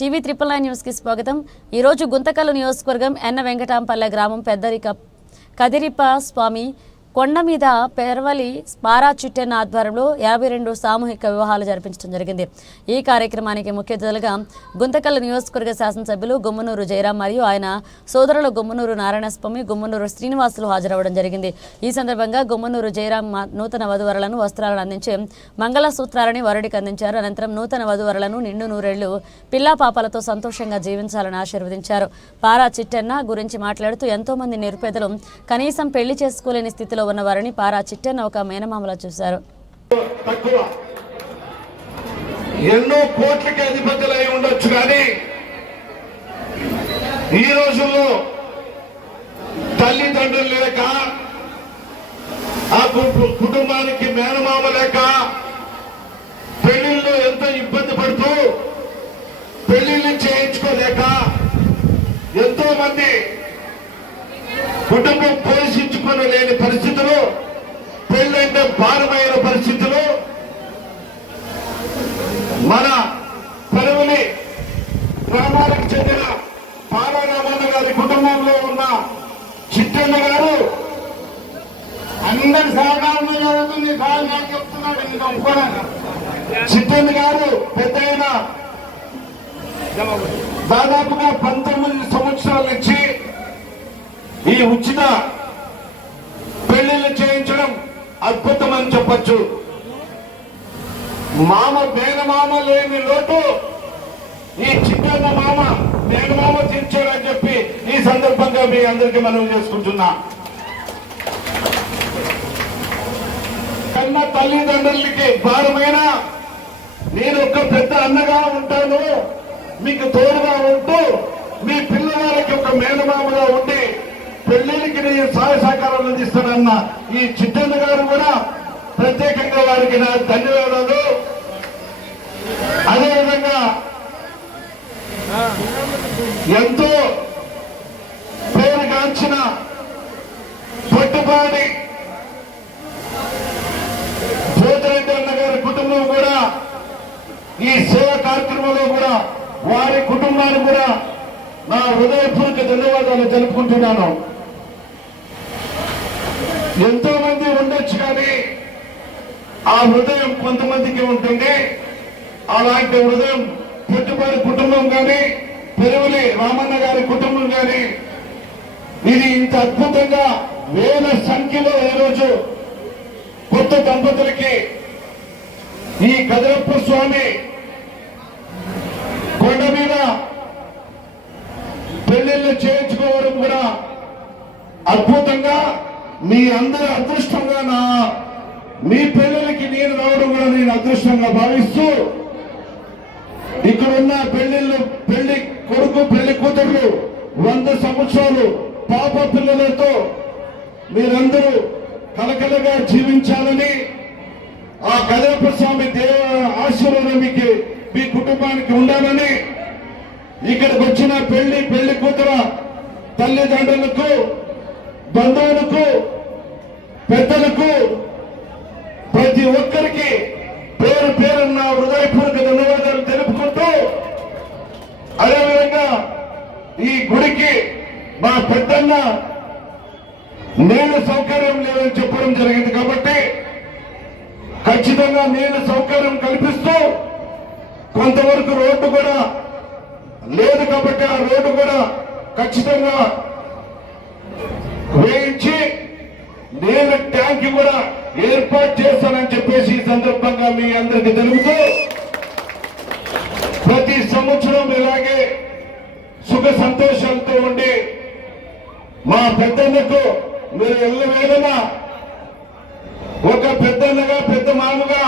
TV triple nine న్యూస్కి స్వాగతం. ఈరోజు గుంతకల్లు నియోజకవర్గం ఎన్న వెంకటాంపల్లె గ్రామం పెద్దరిక కదిరిప స్వామి కొండ మీద పెరవలి స్పారా చిట్టెన్ ఆధ్వర్యంలో యాభై రెండు సామూహిక వివాహాలు జరిపించడం జరిగింది. ఈ కార్యక్రమానికి ముఖ్య అతిథులుగా గుంతకల్ నియోజకవర్గ శాసనసభ్యులు గుమ్మనూరు జయరాం మరియు ఆయన సోదరులు గుమ్మనూరు నారాయణస్వామి గుమ్మనూరు శ్రీనివాసులు హాజరవ్వడం జరిగింది. ఈ సందర్భంగా గుమ్మనూరు జయరాం మా- నూతన వధువరులను వస్త్రాలను అందించి మంగళసూత్రాలని వరుడికి అందించారు. అనంతరం నూతన వధువరులను నిండు నూరేళ్ళు పిల్లా పాపాలతో సంతోషంగా జీవించాలని ఆశీర్వదించారు. పారా చిట్టెన్న గురించి మాట్లాడుతూ ఎంతోమంది నిరుపేదలు కనీసం పెళ్ళి చేసుకోలేని స్థితిలో ఉన్న వారిని పారా చిట్టెన్న ఒక మేనమామలా చూశారు. ఎన్నో కోట్లకి అధిపతులు అయి ఉండొచ్చు కానీ ఈ రోజుల్లో తల్లిదండ్రులు లేక ఆ కుటుంబానికి మేనమామ లేక పెళ్ళిళ్ళు ఎంతో ఇబ్బంది పడుతూ పెళ్ళిళ్ళు చేయించుకోలేక ఎంతో మంది కుటుంబం పోషించుకుని లేని పరిస్థితులు పెళ్ళంటే భారమైన పరిస్థితులు. మన పరువుని గ్రామాలకు చెందిన పాలరామన్న గారి కుటుంబంలో ఉన్న చిట్టన్న గారు అందరి సహకారం జరుగుతుంది కాదు నేను చెప్తున్నాడు. ఇంకా ఒప్పుకోలేదు? చిట్టన్న గారు పెద్ద దాదాపుగా పంతొమ్మిది సంవత్సరాల నుంచి ఈ ఉచిత పెళ్ళిళ్ళు చేయించడం అద్భుతం అని మామ మేనమామ లేని లోటు ఈ చిన్న మామ మేనమామ తీర్చాడని చెప్పి ఈ సందర్భంగా మీ అందరికీ మనం చేసుకుంటున్నా. కన్న తల్లిదండ్రులకి భారమైన నేను ఒక పెద్ద అన్నగా ఉంటాను మీకు తోడుగా ఉంటూ మీ పిల్లవాళ్ళకి ఒక మేనమామగా ఉండి పెళ్ళికి నేను సహాయ సహకారాలు అందిస్తానన్న ఈ చిట్టన్న గారు కూడా ప్రత్యేకంగా వారికి నా ధన్యవాదాలు. అదేవిధంగా ఎంతో పేరుగాంచిన పట్టుపాడి పోతిరెడ్డి అన్న గారి కుటుంబం కూడా ఈ సేవ కార్యక్రమంలో కూడా వారి కుటుంబాన్ని కూడా నా హృదయపూర్వక ధన్యవాదాలు జరుపుకుంటున్నాను ఎంతో మంది ఉండొచ్చు కానీ ఆ హృదయం కొంతమందికి ఉంటుంది. అలాంటి హృదయం పెట్టుబడి కుటుంబం కానీ పెరువులి రామన్న గారి కుటుంబం కానీ ఇది ఇంత అద్భుతంగా వేల సంఖ్యలో ఈరోజు కొత్త దంపతులకి ఈ కదరప్ప స్వామి కొండ మీద పెళ్ళిళ్ళు చేయించుకోవడం కూడా అద్భుతంగా మీ అందరి అదృష్టంగా నా మీ పిల్లలకి నేను రావడం కూడా నేను అదృష్టంగా భావిస్తూ ఇక్కడ ఉన్న పెళ్ళిళ్ళు పెళ్ళి కొడుకు పెళ్ళి కూతుర్లు వంద సంవత్సరాలు పాప పిల్లలతో మీరందరూ కలకలగా జీవించాలని ఆ కదరప్ప స్వామి దేవ ఆశీర్వాదం మీకు మీ కుటుంబానికి ఉండాలని ఇక్కడికి వచ్చిన పెళ్ళి పెళ్ళి కూతుర తల్లిదండ్రులకు బంధువులకు పెద్దలకు ప్రతి ఒక్కరికి పేరు పేరున్న హృదయపూర్వక ధన్యవాదాలు తెలుపుకుంటూ అదేవిధంగా ఈ గుడికి మా పెద్దన్న నీళ్ళ సౌకర్యం లేదని చెప్పడం జరిగింది కాబట్టి ఖచ్చితంగా నీళ్ళ సౌకర్యం కల్పిస్తూ కొంతవరకు రోడ్డు కూడా లేదు కాబట్టి ఆ రోడ్డు కూడా ఖచ్చితంగా వేయించి నీళ్ళ ట్యాంక్ కూడా ఏర్పాటు చేస్తానని చెప్పేసి ఈ సందర్భంగా మీ అందరికి తెలుపుతూ ప్రతి సంవత్సరం ఇలాగే సుఖ సంతోషాలతో ఉండి మా పెద్దన్నకు మీరు ఎల్లవేళలా ఒక పెద్దన్నగా పెద్ద మామగా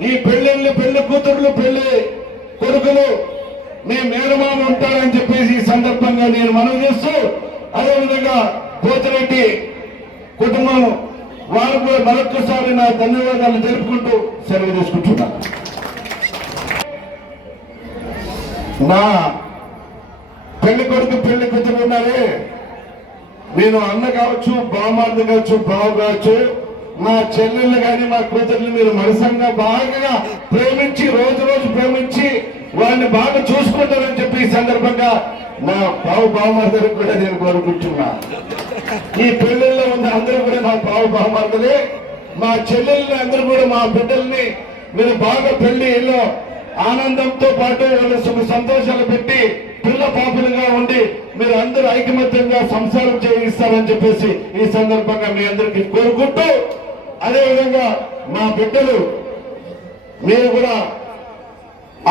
ఈ పెళ్ళిళ్ళు పెళ్ళి కూతుర్లు పెళ్ళి కొడుకులు మీ మేనమామ ఉంటారని చెప్పేసి ఈ సందర్భంగా నేను మనవి చేస్తూ అదేవిధంగా పోతిరెడ్డి కుటుంబం వారు కూడా మరొక్కసారి నా ధన్యవాదాలు తెలుపుకుంటూ సెలవు తీసుకుంటున్నా. నా పెళ్ళి కొడుకు పెళ్ళి కూతురు ఉన్నారే. నేను అన్న కావచ్చు బామార్ది కావచ్చు బావ కావచ్చు మా చెల్లెళ్ళు కానీ మా కూతుర్లు మీరు మనసంగా బాగా ప్రేమించి రోజు రోజు ప్రేమించి వాళ్ళని బాగా చూసుకుంటారని ఈ సందర్భంగా నా బావు బావమర్దరికి కూడా నేను కోరుకుంటున్నా. ఈ పెళ్ళిళ్ళలో ఉన్న అందరూ కూడా నా బావు బావమర్దలే మా చెల్లెళ్ళని అందరూ కూడా మా బిడ్డల్ని మీరు బాగా పెళ్ళిలో ఆనందంతో పాటు వాళ్ళ సుఖ సంతోషాలు పెట్టి పిల్ల పాపులుగా ఉండి మీరు అందరూ ఐకమత్యంగా సంసారం చేయిస్తారని చెప్పేసి ఈ సందర్భంగా మీ అందరికి కోరుకుంటూ అదేవిధంగా మా బిడ్డలు మీరు కూడా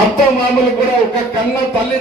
అత్త మామలు కూడా ఒక కన్న తల్లి